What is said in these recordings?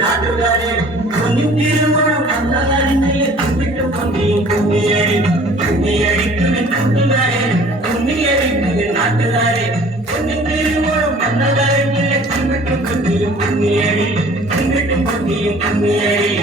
నాటుగానే కొన్ని తీరువడం అందగానే తుమ్మిట్టు కొన్ని కొన్ని అడిక్కుని తుమ్మిగానే కొన్ని అడిక్కుని నాటుగానే కొన్ని తీరువడం అందగానే తుమ్మిట్టు కొన్ని అడి తుమ్మిట్టు కొన్ని అడి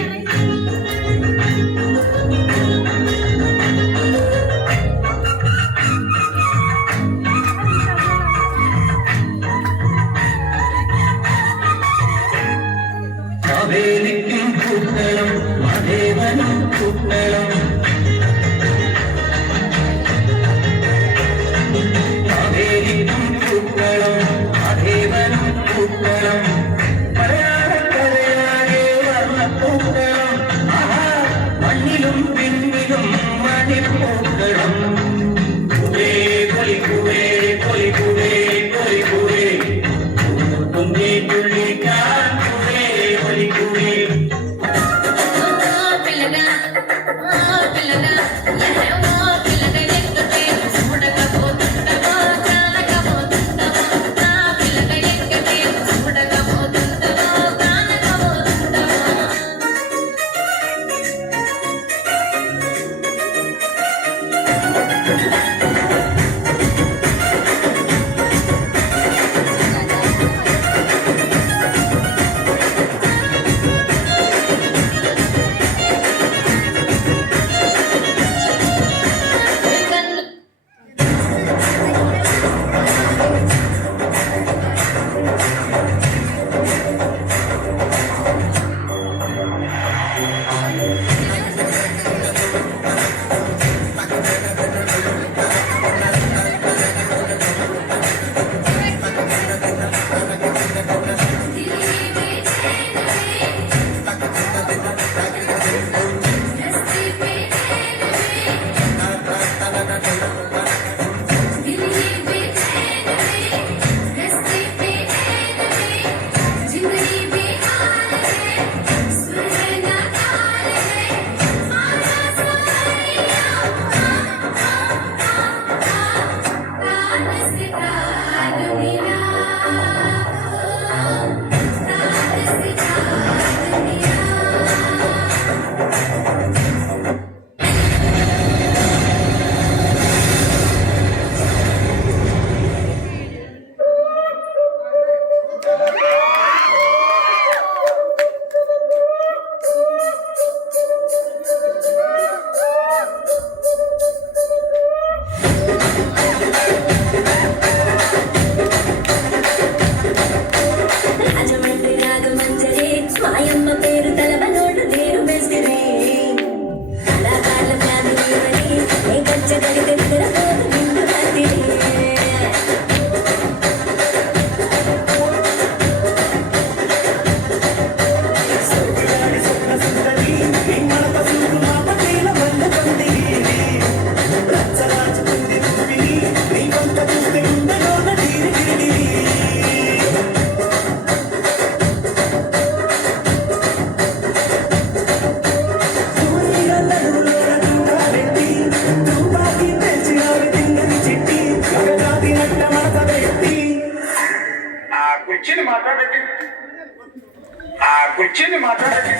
വേലിക്കും പൂക്കളം മദേവനും പൂക്കളം വേലിക്കും പൂക്കളം മദേവനും പൂക്കളം പറയാതെ വർണ്ണപ്പൂക്കളം ആഹാ മണ്ണിലും പിന്നിലും മണിപ്പൂക്കളം കുവേ കൊലിക്കുവേ കൊലിക്കുവേ കൊലിക്കുവേ കുന്നേ തുള്ളിക്കാൻ కుర్చీని మాట్లాడండి.